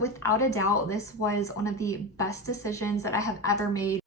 Without a doubt, this was one of the best decisions that I have ever made.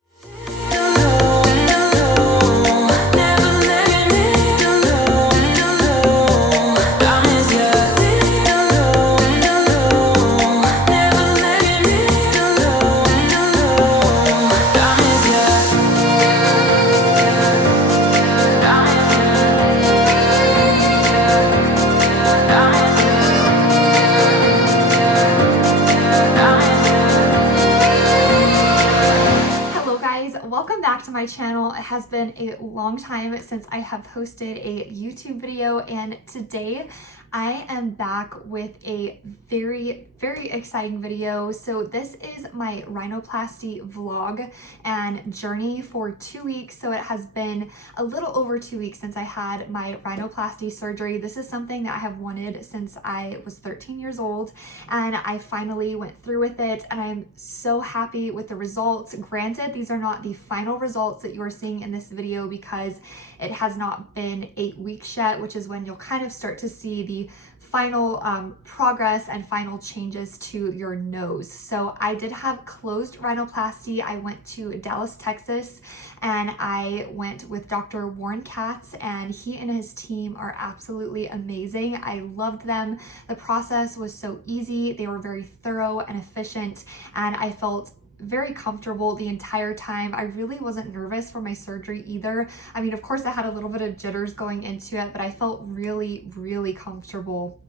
Welcome back to my channel. It has been a long time since I have posted a YouTube video, and today I am back with a very exciting video. So this is my rhinoplasty vlog and journey for 2 weeks. So it has been a little over 2 weeks since I had my rhinoplasty surgery. This is something that I have wanted since I was 13 years old, and I finally went through with it, and I'm so happy with the results. Granted, these are not the final results that you are seeing in this video because it has not been 8 weeks yet, which is when you'll kind of start to see the final progress and final changes to your nose. So I did have closed rhinoplasty. I went to Dallas, Texas, and I went with Dr. Warren Katz, and he and his team are absolutely amazing. I loved them. The process was so easy. They were very thorough and efficient, and I felt very comfortable the entire time. I really wasn't nervous for my surgery either. I mean, of course I had a little bit of jitters going into it, but I felt really comfortable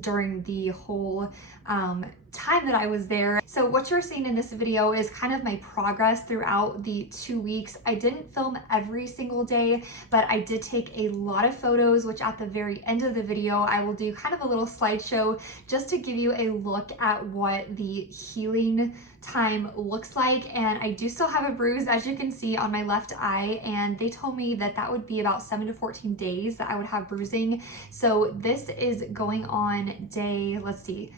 during the whole time that I was there. So what you're seeing in this video is kind of my progress throughout the 2 weeks. I didn't film every single day, but I did take a lot of photos, which at the very end of the video, I will do kind of a little slideshow just to give you a look at what the healing time looks like. And I do still have a bruise, as you can see, on my left eye, and they told me that that would be about 7 to 14 days that I would have bruising. So this is going on day, let's see,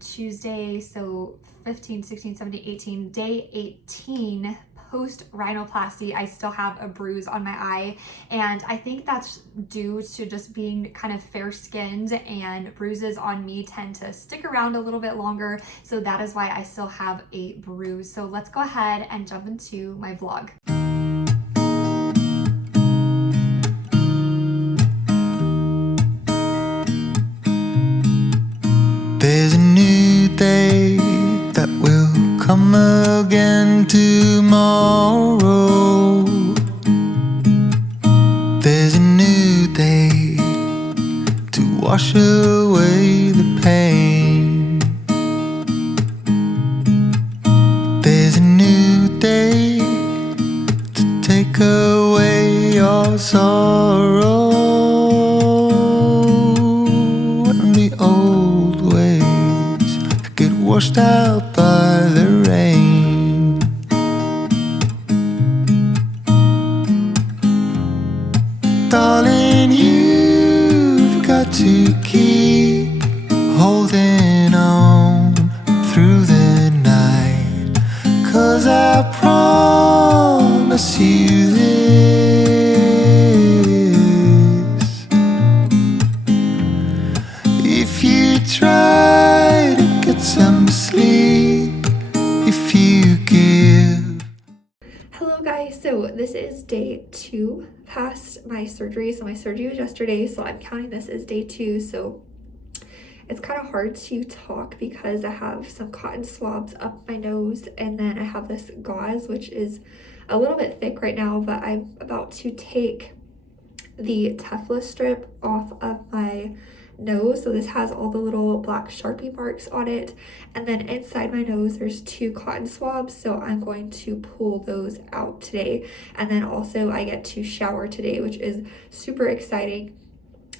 Tuesday, so 15, 16, 17, 18, day 18 post rhinoplasty. I still have a bruise on my eye, and I think that's due to just being kind of fair skinned, and bruises on me tend to stick around a little bit longer, so that is why I still have a bruise. So let's go ahead and jump into my vlog. There's a new day that will come again tomorrow. There's a new day to wash away the pain. There's a new day to take away your sorrow. And the old ways get washed out by the rain. Darling, you've got to keep holding on through the night, 'cause I promise you this: if you try to get some sleep, if you give. Hello guys, so this is day 2 past my surgery. So my surgery was yesterday, so I'm counting this as day 2. So it's kind of hard to talk because I have some cotton swabs up my nose, and then I have this gauze, which is a little bit thick right now, but I'm about to take the Teflon strip off of my nose. So this has all the little black Sharpie marks on it, and then inside my nose there's 2 cotton swabs, so I'm going to pull those out today. And then also I get to shower today, which is super exciting.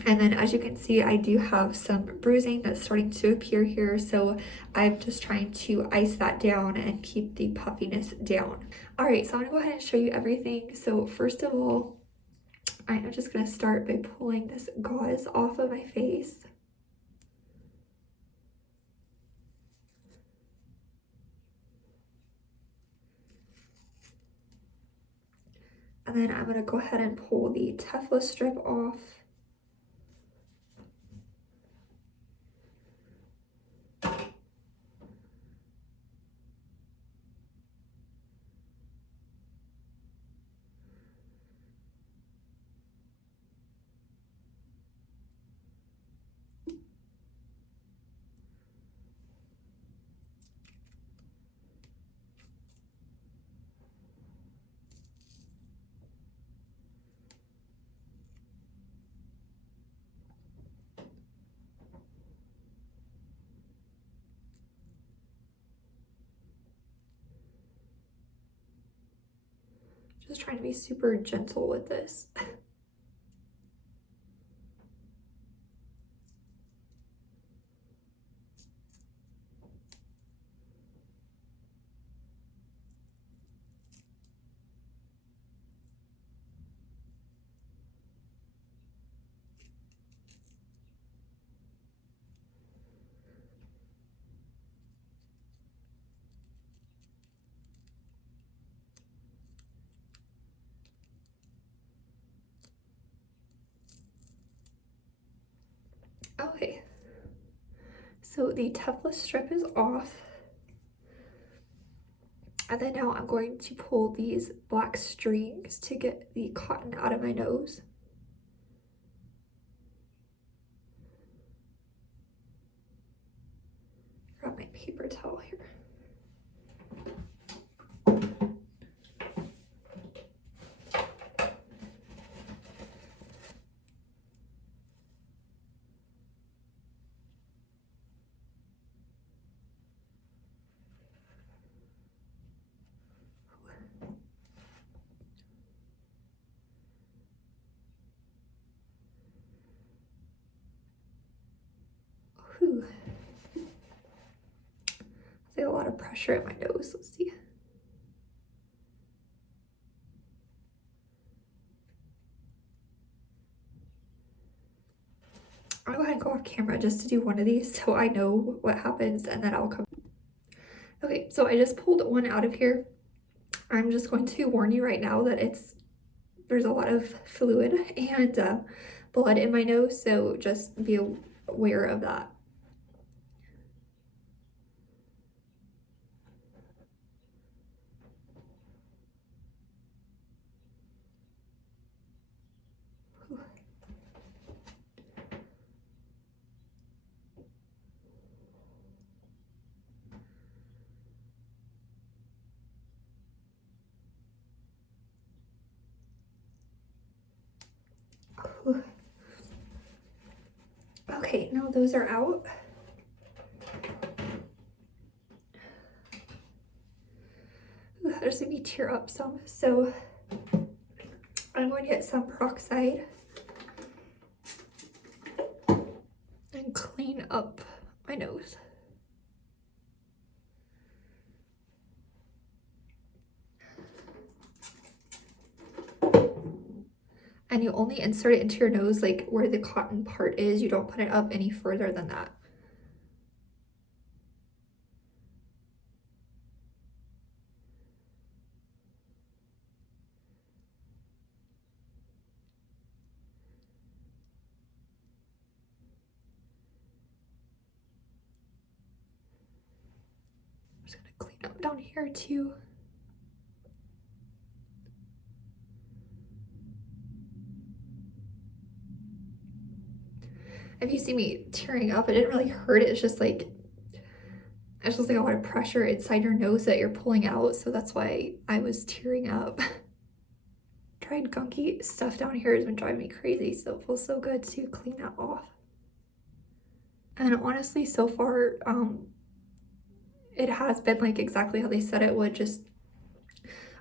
And then as you can see, I do have some bruising that's starting to appear here, so I'm just trying to ice that down and keep the puffiness down. All right, so I'm gonna go ahead and show you everything. So first of all, I'm just gonna start by pulling this gauze off of my face. And then I'm gonna go ahead and pull the Teflon strip off. Just trying to be super gentle with this. Okay, so the Teflon strip is off. And then now I'm going to pull these black strings to get the cotton out of my nose. Grab my paper towel here. Whew. I feel a lot of pressure in my nose. Let's see. I'll go ahead and go off camera just to do one of these so I know what happens, and then I'll come. Okay, so I just pulled one out of here. I'm just going to warn you right now that there's a lot of fluid and blood in my nose, so just be aware of that. Okay, now those are out. Ooh, that just made me tear up some. So I'm going to get some peroxide and clean up my nose. And you only insert it into your nose like where the cotton part is. You don't put it up any further than that. I'm just gonna clean up down here too. If you see me tearing up, it didn't really hurt. It's just like a lot of pressure inside your nose that you're pulling out. So that's why I was tearing up. Dried gunky stuff down here has been driving me crazy. So it feels so good to clean that off. And honestly, so far, it has been like exactly how they said it would, just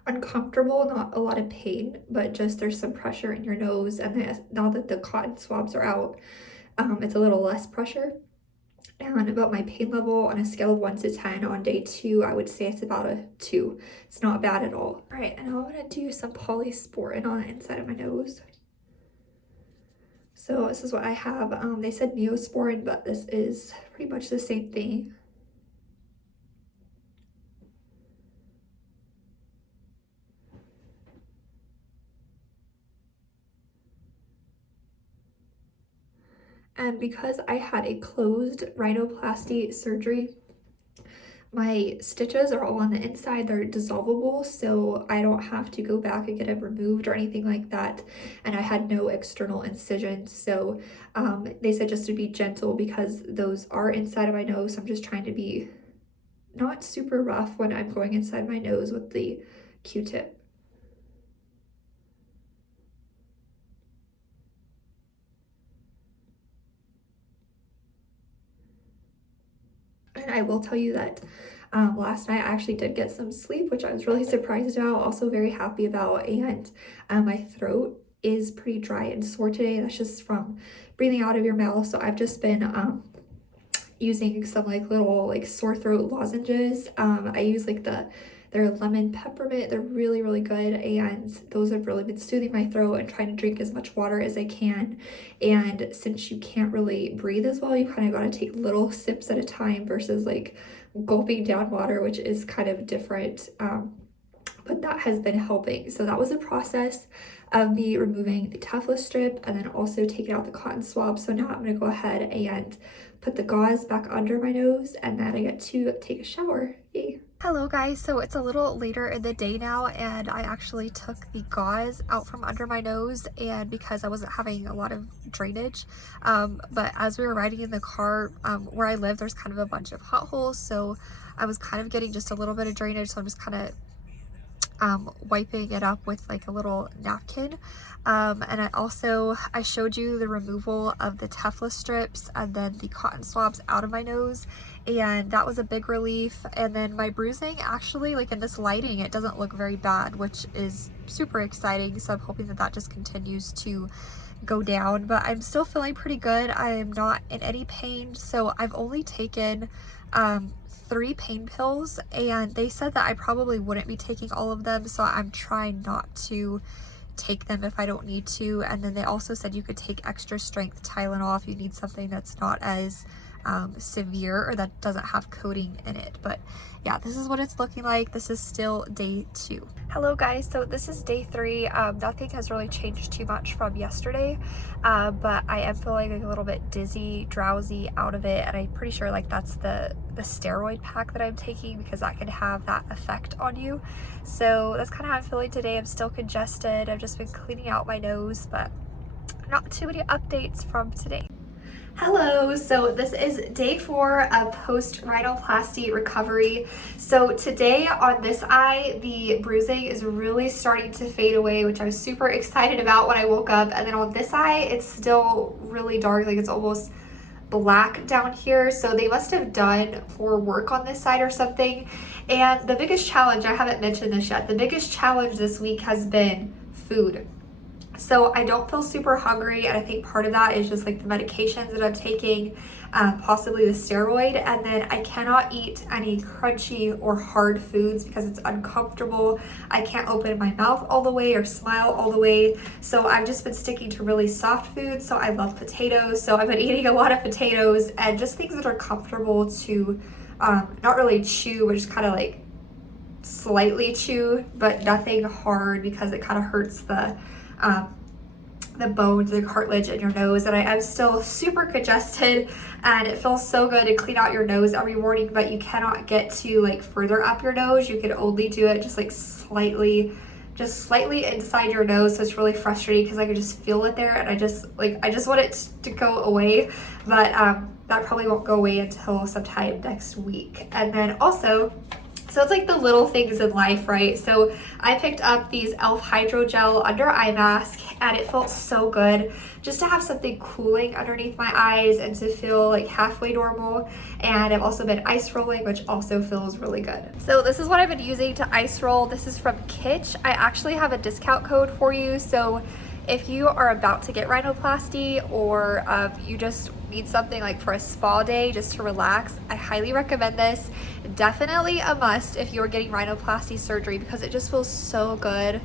uncomfortable, not a lot of pain, but just there's some pressure in your nose. And then now that the cotton swabs are out, it's a little less pressure. And about my pain level on a scale of 1 to 10 on day 2, I would say it's about a 2. It's not bad at all. All right, and now I'm gonna do some polysporin on the inside of my nose. So this is what I have. They said Neosporin, but this is pretty much the same thing. And because I had a closed rhinoplasty surgery, my stitches are all on the inside. They're dissolvable, so I don't have to go back and get them removed or anything like that. And I had no external incisions, so they said just to be gentle because those are inside of my nose. So I'm just trying to be not super rough when I'm going inside my nose with the Q-tip. And I will tell you that last night I actually did get some sleep, which I was really surprised about, also very happy about, and my throat is pretty dry and sore today. That's just from breathing out of your mouth. So I've just been using some like little like sore throat lozenges. I use like their lemon peppermint. They're really, really good, and those have really been soothing my throat, and trying to drink as much water as I can. And since you can't really breathe as well, you kind of got to take little sips at a time versus like gulping down water, which is kind of different. But that has been helping. So that was a process of me removing the toughless strip and then also taking out the cotton swab. So now I'm going to go ahead and put the gauze back under my nose, and then I get to take a shower. Yay. Hello guys, so it's a little later in the day now, and I actually took the gauze out from under my nose, and because I wasn't having a lot of drainage, but as we were riding in the car, where I live, there's kind of a bunch of potholes, so I was kind of getting just a little bit of drainage, so I'm just kind of wiping it up with like a little napkin. And I showed you the removal of the toughless strips and then the cotton swabs out of my nose, and that was a big relief. And then my bruising, actually, like in this lighting, it doesn't look very bad, which is super exciting. So I'm hoping that that just continues to go down, but I'm still feeling pretty good. I am not in any pain. So I've only taken 3 pain pills, and they said that I probably wouldn't be taking all of them, so I'm trying not to take them if I don't need to. And then they also said you could take extra strength Tylenol if you need something that's not as severe or that doesn't have coating in it. But yeah, this is what it's looking like. This is still day 2. Hello guys, so this is day 3. Nothing has really changed too much from yesterday, but I am feeling like a little bit dizzy, drowsy out of it, and I'm pretty sure like that's the steroid pack that I'm taking, because that can have that effect on you. So that's kind of how I'm feeling today. I'm still congested. I've just been cleaning out my nose, but not too many updates from today. Hello, so this is day 4 of post-rhinoplasty recovery. So today on this eye, the bruising is really starting to fade away, which I was super excited about when I woke up. And then on this eye, it's still really dark, like it's almost black down here. So they must have done more work on this side or something. And the biggest challenge, I haven't mentioned this yet, the biggest challenge this week has been food. So I don't feel super hungry, and I think part of that is just like the medications that I'm taking, possibly the steroid, and then I cannot eat any crunchy or hard foods because it's uncomfortable. I can't open my mouth all the way or smile all the way, so I've just been sticking to really soft foods. So I love potatoes, so I've been eating a lot of potatoes and just things that are comfortable to not really chew, but just kind of like slightly chew, but nothing hard because it kind of hurts the bones, the cartilage in your nose. And I am still super congested, and it feels so good to clean out your nose every morning, but you cannot get to like further up your nose. You can only do it just like slightly inside your nose. So it's really frustrating because I can just feel it there, and I just want it to go away, but that probably won't go away until sometime next week. And then also, so it's like the little things in life, right? So I picked up these e.l.f. hydrogel under eye mask, and it felt so good just to have something cooling underneath my eyes and to feel like halfway normal. And I've also been ice rolling, which also feels really good. So this is what I've been using to ice roll. This is from Kitsch. I actually have a discount code for you. So if you are about to get rhinoplasty, or you just need something like for a spa day just to relax, I highly recommend this. Definitely a must if you're getting rhinoplasty surgery, because it just feels so good.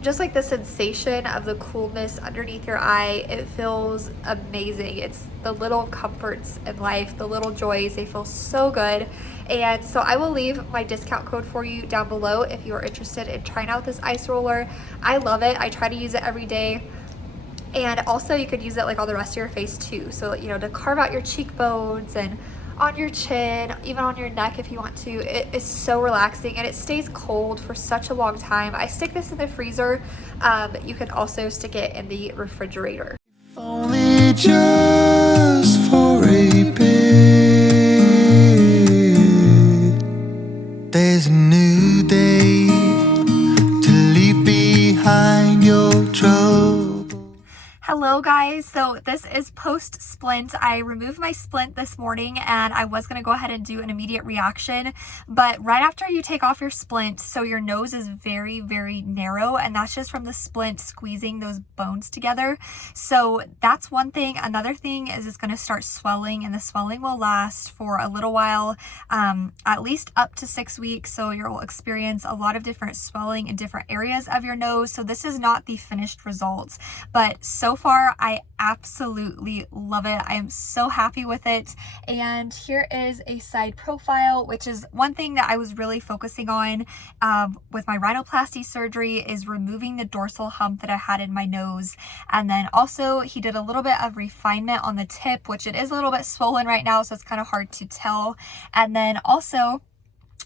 Just like the sensation of the coolness underneath your eye, it feels amazing. It's the little comforts in life, the little joys, they feel so good. And so I will leave my discount code for you down below if you are interested in trying out this ice roller. I love it. I try to use it every day. And also you could use it like on the rest of your face too. So, you know, to carve out your cheekbones and on your chin, even on your neck if you want to. It is so relaxing, and it stays cold for such a long time. I stick this in the freezer. You can also stick it in the refrigerator. If only just for a bit. There's a new day to leave behind your trouble. Hello guys, guys, so this is post splint. I removed my splint this morning and I was going to go ahead and do an immediate reaction, but right after you take off your splint, so your nose is very, very narrow, and that's just from the splint squeezing those bones together. So that's one thing. Another thing is it's going to start swelling, and the swelling will last for a little while, at least up to 6 weeks. So you'll experience a lot of different swelling in different areas of your nose. So this is not the finished results, but so far I absolutely love it. I am so happy with it. And here is a side profile, which is one thing that I was really focusing on with my rhinoplasty surgery, is removing the dorsal hump that I had in my nose. And then also he did a little bit of refinement on the tip, which it is a little bit swollen right now, so it's kind of hard to tell. And then also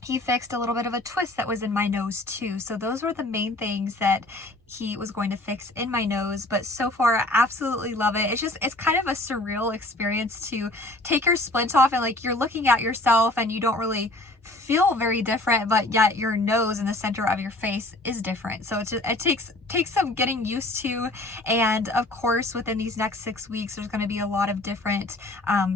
he fixed a little bit of a twist that was in my nose too. So those were the main things that he was going to fix in my nose. But so far I absolutely love it. It's kind of a surreal experience to take your splint off, and like you're looking at yourself and you don't really feel very different, but yet your nose in the center of your face is different. So it takes some getting used to. And of course, within these next 6 weeks, there's going to be a lot of different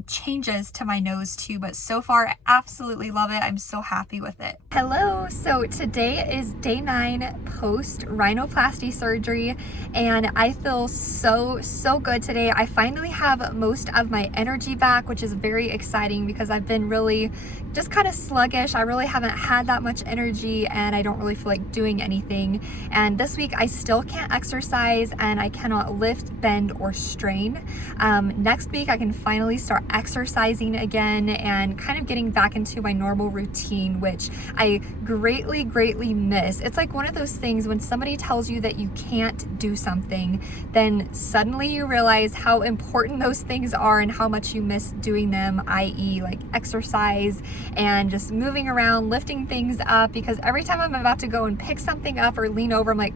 changes to my nose too. But so far, I absolutely love it. I'm so happy with it. Hello. So today is day 9 post rhinoplasty surgery, and I feel so good today. I finally have most of my energy back, which is very exciting because I've been really just kind of sluggish. I really haven't had that much energy, and I don't really feel like doing anything. And this week I still can't exercise, and I cannot lift, bend, or strain. Next week I can finally start exercising again and kind of getting back into my normal routine, which I greatly miss. It's like one of those things when somebody tells you that you can't do something, then suddenly you realize how important those things are and how much you miss doing them, i.e. like exercise and just moving around, lifting things up, because every time I'm about to go and pick something up or lean over, I'm like,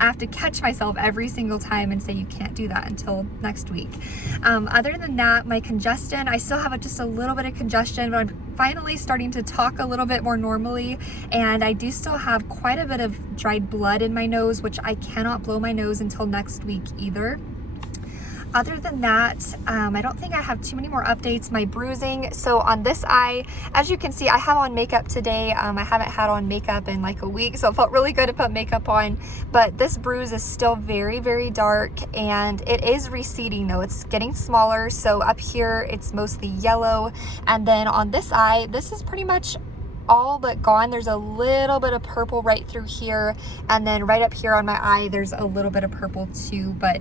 I have to catch myself every single time and say you can't do that until next week. Other than that, my congestion, I still have just a little bit of congestion, but I'm finally starting to talk a little bit more normally, and I do still have quite a bit of dried blood in my nose, which I cannot blow my nose until next week either. Other than that, I don't think I have too many more updates. My bruising, so on this eye, as you can see, I have on makeup today. I haven't had on makeup in like a week, so it felt really good to put makeup on, but this bruise is still very dark, and it is receding though. It's getting smaller, so up here it's mostly yellow, and then on this eye, this is pretty much all but gone. There's a little bit of purple right through here, and then right up here on my eye there's a little bit of purple too, but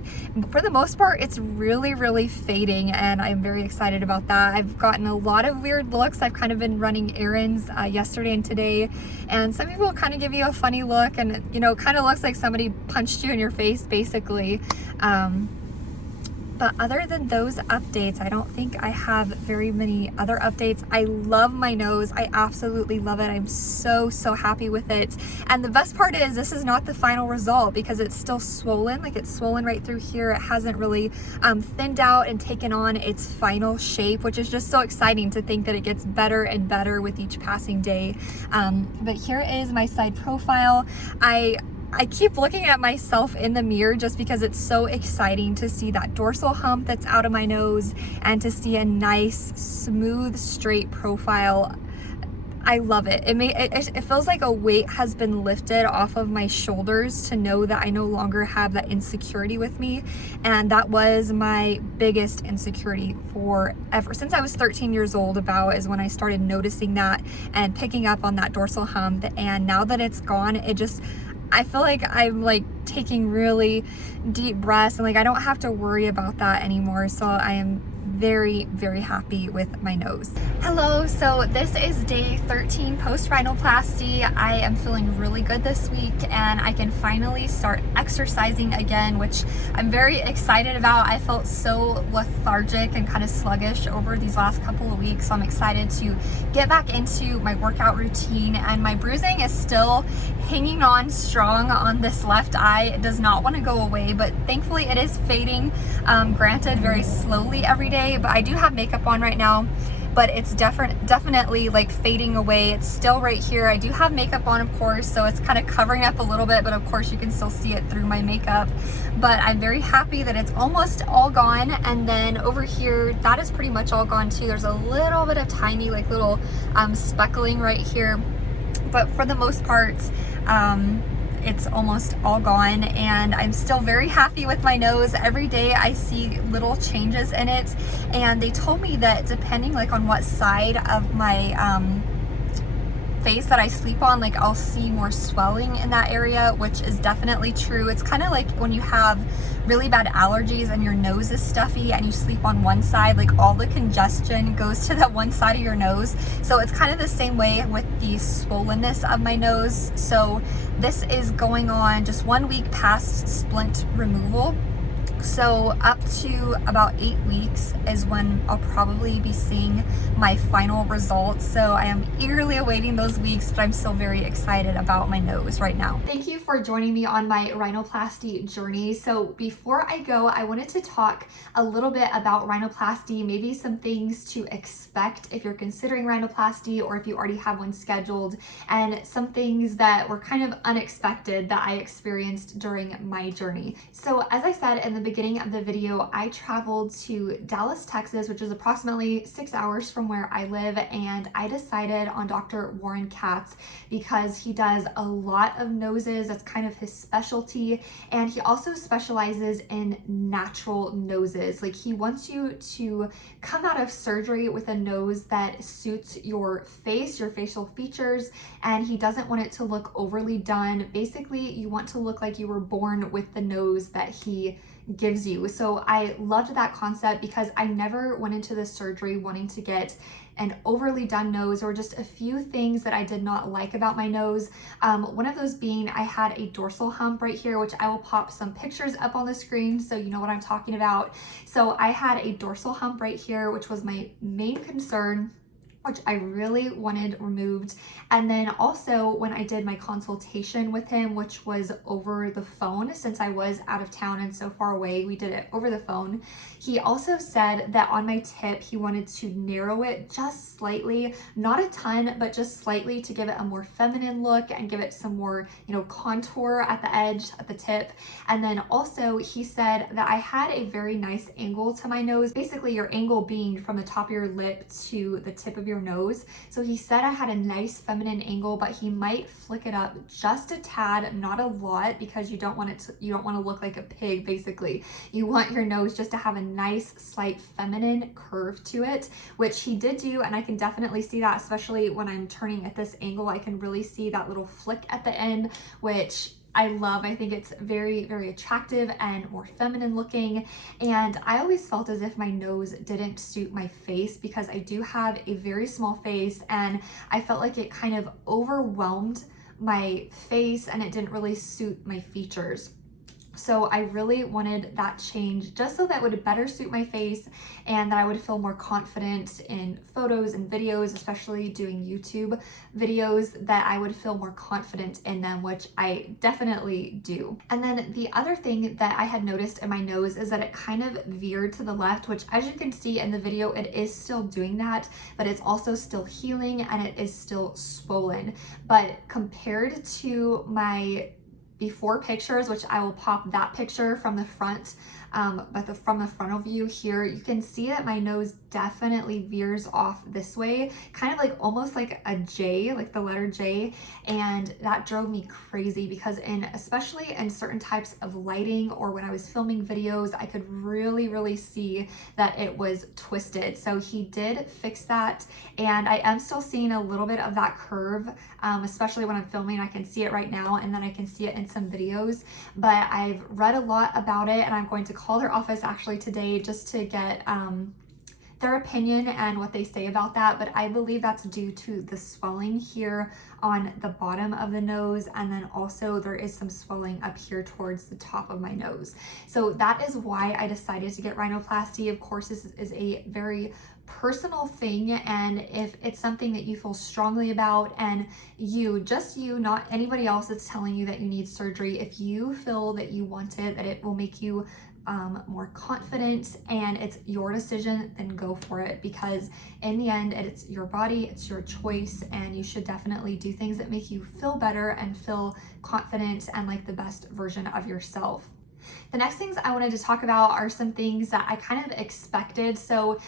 for the most part it's really fading, and I'm very excited about that. I've gotten a lot of weird looks. I've kind of been running errands yesterday and today, and some people kind of give you a funny look, and you know, kind of looks like somebody punched you in your face basically. But other than those updates, I don't think I have very many other updates. I love my nose. I absolutely love it. I'm so happy with it. And the best part is this is not the final result, because it's still swollen. Like, it's swollen right through here. It hasn't really thinned out and taken on its final shape, which is just so exciting to think that it gets better and better with each passing day. But here is my side profile. I keep looking at myself in the mirror just because it's so exciting to see that dorsal hump that's out of my nose and to see a nice, smooth, straight profile. I love it. It feels like a weight has been lifted off of my shoulders to know that I no longer have that insecurity with me. And that was my biggest insecurity forever. Since I was 13 years old about is when I started noticing that and picking up on that dorsal hump. And now that it's gone, I feel like I'm like taking really deep breaths, and like I don't have to worry about that anymore. So I am very happy with my nose. Hello, so this is day 13 post rhinoplasty. I am feeling really good this week, and I can finally start exercising again, which I'm very excited about. I felt so lethargic and kind of sluggish over these last couple of weeks, so I'm excited to get back into my workout routine. And my bruising is still hanging on strong on this left eye. It does not want to go away, but thankfully it is fading, granted very slowly every day, but I do have makeup on right now. but it's definitely like fading away. It's still right here. I do have makeup on, of course, so it's kind of covering up a little bit, but of course you can still see it through my makeup. But I'm very happy that it's almost all gone. And then over here, that is pretty much all gone too. There's a little bit of tiny like little speckling right here, but for the most part, it's almost all gone, and I'm still very happy with my nose. Every day I see little changes in it, and they told me that depending like on what side of my face that I sleep on, like I'll see more swelling in that area, which is definitely true. It's kind of like when you have really bad allergies and your nose is stuffy and you sleep on one side, like all the congestion goes to that one side of your nose. So it's kind of the same way with the swollenness of my nose. So this is going on just 1 week past splint removal. So up to about 8 weeks is when I'll probably be seeing my final results. So I am eagerly awaiting those weeks, but I'm still very excited about my nose right now. Thank you for joining me on my rhinoplasty journey. So before I go, I wanted to talk a little bit about rhinoplasty, maybe some things to expect if you're considering rhinoplasty or if you already have one scheduled, and some things that were kind of unexpected that I experienced during my journey. So as I said in the beginning of the video, I traveled to Dallas, Texas, which is approximately 6 hours from where I live, and I decided on Dr. Warren Katz because he does a lot of noses. That's kind of his specialty, and he also specializes in natural noses. Like, he wants you to come out of surgery with a nose that suits your face, your facial features, and he doesn't want it to look overly done. Basically, you want to look like you were born with the nose that he gives you. So I loved that concept because I never went into the surgery wanting to get an overly done nose or just a few things that I did not like about my nose. One of those being I had a dorsal hump right here, which I will pop some pictures up on the screen so you know what I'm talking about. So I had a dorsal hump right here, which was my main concern, which I really wanted removed. And then also when I did my consultation with him, which was over the phone, since I was out of town and so far away, we did it over the phone. He also said that on my tip, he wanted to narrow it just slightly, not a ton, but just slightly, to give it a more feminine look and give it some more, you know, contour at the edge, at the tip. And then also he said that I had a very nice angle to my nose, basically your angle being from the top of your lip to the tip of your nose. So he said I had a nice feminine angle, but he might flick it up just a tad, not a lot, because you don't want to look like a pig. Basically, you want your nose just to have a nice slight feminine curve to it, which he did do, and I can definitely see that, especially when I'm turning at this angle. I can really see that little flick at the end, which I love. I think it's very, very attractive and more feminine looking. And I always felt as if my nose didn't suit my face because I do have a very small face, and I felt like it kind of overwhelmed my face and it didn't really suit my features. So I really wanted that change just so that would better suit my face and that I would feel more confident in photos and videos, especially doing YouTube videos, that I would feel more confident in them, which I definitely do. And then the other thing that I had noticed in my nose is that it kind of veered to the left, which, as you can see in the video, it is still doing that, but it's also still healing and it is still swollen. But compared to my before pictures, which I will pop that picture from the front, but from the frontal view here, you can see that my nose definitely veers off this way, kind of like almost like a J, like the letter J. And that drove me crazy because especially in certain types of lighting or when I was filming videos, I could really see that it was twisted. So he did fix that, and I am still seeing a little bit of that curve, especially when I'm filming. I can see it right now, and then I can see it in some videos, but I've read a lot about it, and I'm going to call their office actually today just to get their opinion and what they say about that. But I believe that's due to the swelling here on the bottom of the nose, and then also there is some swelling up here towards the top of my nose. So that is why I decided to get rhinoplasty. Of course, this is a very personal thing, and if it's something that you feel strongly about and just you, not anybody else that's telling you that you need surgery, if you feel that you want it, that it will make you more confident, and it's your decision, then go for it, because in the end, it's your body, it's your choice, and you should definitely do things that make you feel better and feel confident and like the best version of yourself. The next things I wanted to talk about are some things that I kind of expected. So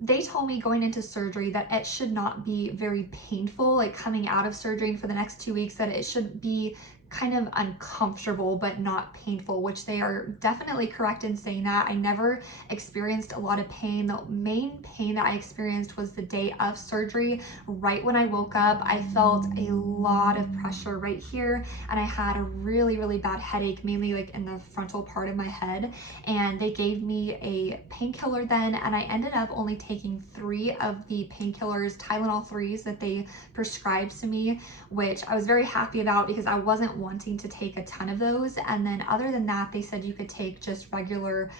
they told me going into surgery that it should not be very painful, like coming out of surgery for the next 2 weeks, that it should be kind of uncomfortable but not painful, which they are definitely correct in saying that. I never experienced a lot of pain. The main pain that I experienced was the day of surgery. Right when I woke up, I felt a lot of pressure right here, and I had a really, really bad headache, mainly like in the frontal part of my head. And they gave me a painkiller then, and I ended up only taking 3 of the painkillers, Tylenol 3s that they prescribed to me, which I was very happy about because I wasn't wanting to take a ton of those. And then other than that, they said you could take just regular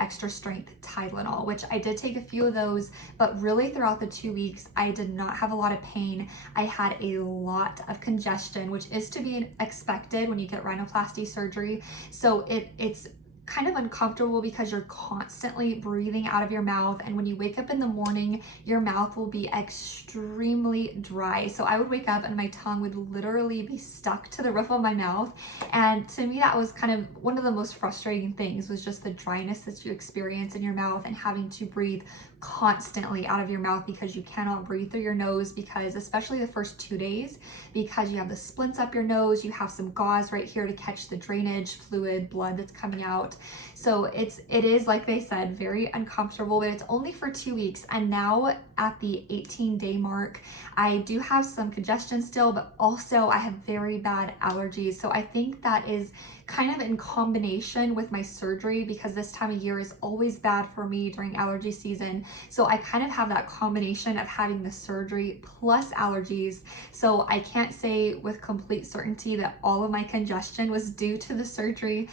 extra strength Tylenol, which I did take a few of those, but really throughout the 2 weeks, I did not have a lot of pain. I had a lot of congestion, which is to be expected when you get rhinoplasty surgery. So it's kind of uncomfortable because you're constantly breathing out of your mouth, and when you wake up in the morning, your mouth will be extremely dry. So I would wake up and my tongue would literally be stuck to the roof of my mouth, and to me that was kind of one of the most frustrating things, was just the dryness that you experience in your mouth and having to breathe constantly out of your mouth because you cannot breathe through your nose, because especially the first 2 days, because you have the splints up your nose, you have some gauze right here to catch the drainage fluid, blood that's coming out. So it is, like they said, very uncomfortable, but it's only for 2 weeks. And now at the 18-day mark, I do have some congestion still, but also I have very bad allergies. So I think that is kind of in combination with my surgery, because this time of year is always bad for me during allergy season. So I kind of have that combination of having the surgery plus allergies. So I can't say with complete certainty that all of my congestion was due to the surgery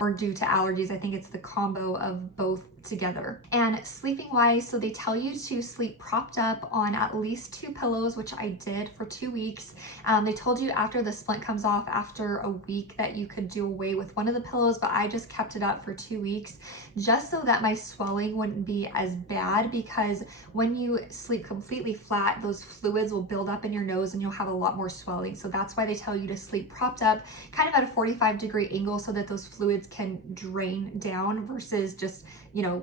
or due to allergies. I think it's the combo of both together. And sleeping wise, so they tell you to sleep propped up on at least 2 pillows, which I did for 2 weeks. They told you after the splint comes off after a week that you could do away with one of the pillows, but I just kept it up for 2 weeks just so that my swelling wouldn't be as bad, because when you sleep completely flat, those fluids will build up in your nose and you'll have a lot more swelling. So that's why they tell you to sleep propped up kind of at a 45-degree angle so that those fluids can drain down versus just,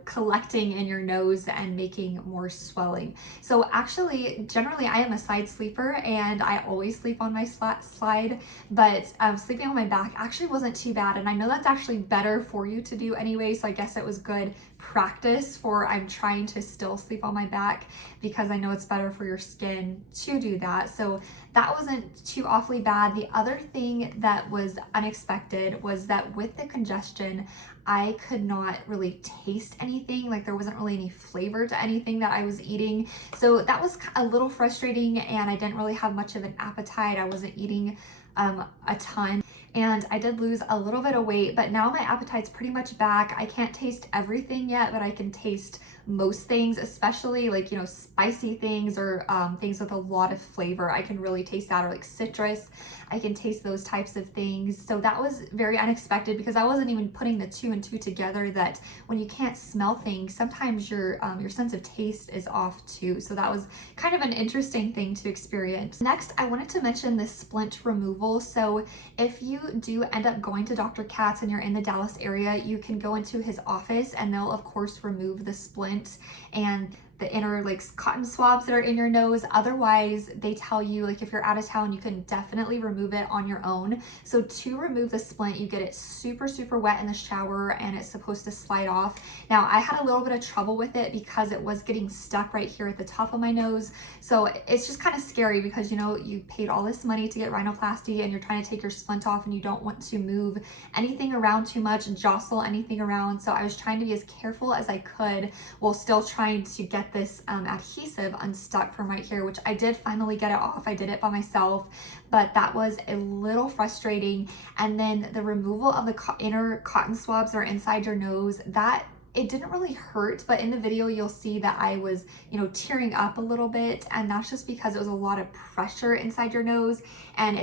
collecting in your nose and making more swelling. So actually, generally I am a side sleeper and I always sleep on my side, but sleeping on my back actually wasn't too bad. And I know that's actually better for you to do anyway. So I guess it was good practice for I'm trying to still sleep on my back, because I know it's better for your skin to do that. So that wasn't too awfully bad. The other thing that was unexpected was that with the congestion, I could not really taste anything. Like there wasn't really any flavor to anything that I was eating. So that was a little frustrating, and I didn't really have much of an appetite. I wasn't eating a ton, and I did lose a little bit of weight, but now my appetite's pretty much back. I can't taste everything yet, but I can taste most things, especially like, spicy things or things with a lot of flavor. I can really taste that, or like citrus. I can taste those types of things. So that was very unexpected, because I wasn't even putting the 2 and 2 together, that when you can't smell things, sometimes your sense of taste is off too. So that was kind of an interesting thing to experience. Next, I wanted to mention the splint removal. So if you do end up going to Dr. Katz and you're in the Dallas area, you can go into his office and they'll of course remove the splint and the inner cotton swabs that are in your nose. Otherwise, they tell you if you're out of town, you can definitely remove it on your own. So to remove the splint, you get it super, super wet in the shower and it's supposed to slide off. Now, I had a little bit of trouble with it because it was getting stuck right here at the top of my nose. So it's just kind of scary because, you paid all this money to get rhinoplasty and you're trying to take your splint off and you don't want to move anything around too much and jostle anything around. So I was trying to be as careful as I could while still trying to get this adhesive unstuck from right here, which I did finally get it off. I did it by myself, but that was a little frustrating. And then the removal of the inner cotton swabs that are inside your nose, that it didn't really hurt, but in the video you'll see that I was, tearing up a little bit, and that's just because it was a lot of pressure inside your nose, and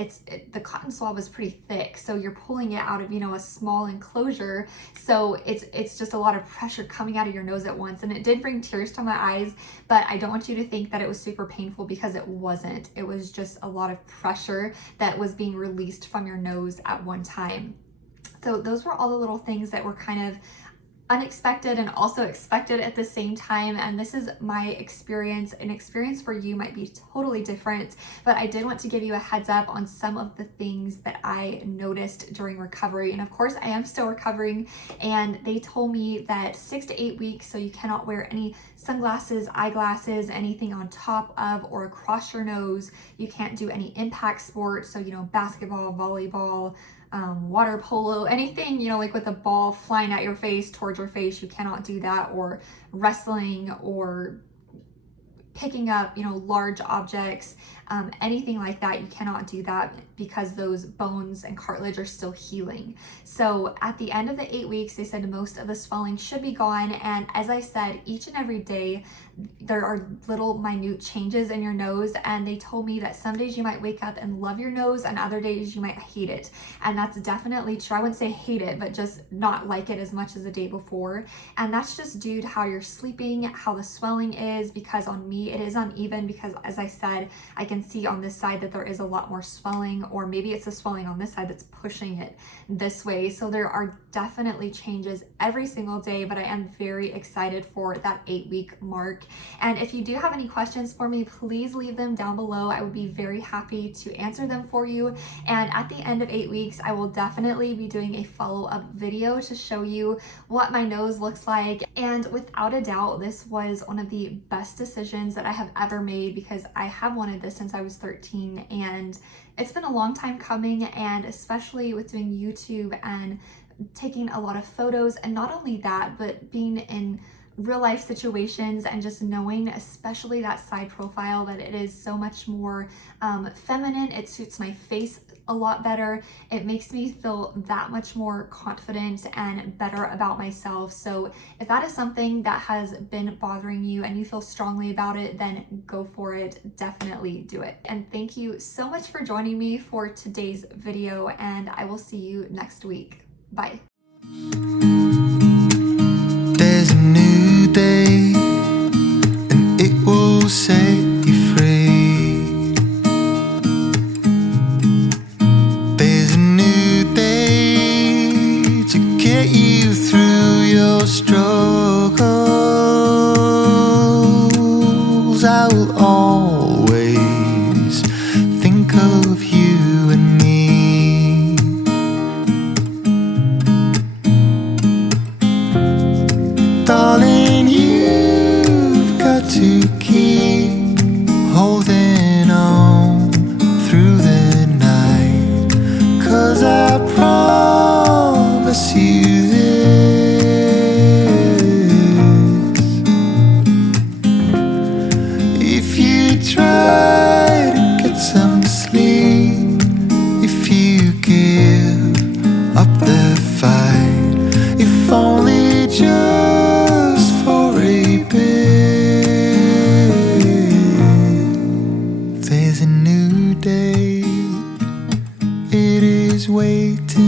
the cotton swab was pretty thick, so you're pulling it out of, a small enclosure, so it's just a lot of pressure coming out of your nose at once, and it did bring tears to my eyes, but I don't want you to think that it was super painful, because it wasn't. It was just a lot of pressure that was being released from your nose at one time. So those were all the little things that were kind of unexpected and also expected at the same time, and this is my experience. An experience for you might be totally different, but I did want to give you a heads up on some of the things that I noticed during recovery. And of course I am still recovering, and they told me that 6 to 8 weeks, so you cannot wear any sunglasses, eyeglasses, anything on top of or across your nose. You can't do any impact sports, so basketball, volleyball, water polo, anything, like with a ball flying at your face, towards your face, you cannot do that, or wrestling, or picking up, large objects, anything like that. You cannot do that because those bones and cartilage are still healing. So at the end of the 8 weeks, they said most of the swelling should be gone. And as I said, each and every day, there are little minute changes in your nose, and they told me that some days you might wake up and love your nose, and other days you might hate it. And that's definitely true. I wouldn't say hate it, but just not like it as much as the day before. And that's just due to how you're sleeping, how the swelling is, because on me it is uneven, because as I said, I can see on this side that there is a lot more swelling, or maybe it's the swelling on this side that's pushing it this way. So there are definitely changes every single day, but I am very excited for that 8-week mark. And if you do have any questions for me, please leave them down below. I would be very happy to answer them for you. And at the end of 8 weeks, I will definitely be doing a follow-up video to show you what my nose looks like. And without a doubt, this was one of the best decisions that I have ever made, because I have wanted this since I was 13, and it's been a long time coming. And especially with doing YouTube and taking a lot of photos, and not only that, but being in real life situations, and just knowing, especially that side profile, that it is so much more feminine. It suits my face a lot better. It makes me feel that much more confident and better about myself. So if that is something that has been bothering you and you feel strongly about it, then go for it. Definitely do it. And thank you so much for joining me for today's video, and I will see you next week. Bye. There's a new day, and it will set you free. There's a new day to get you through your struggles. I will always think of you and me. Darling, you've got to keep holding on through the night, 'cause I promise you this: if you try to get some sleep, if you give up the fight, if only just for a bit, there's a new day, it is waiting.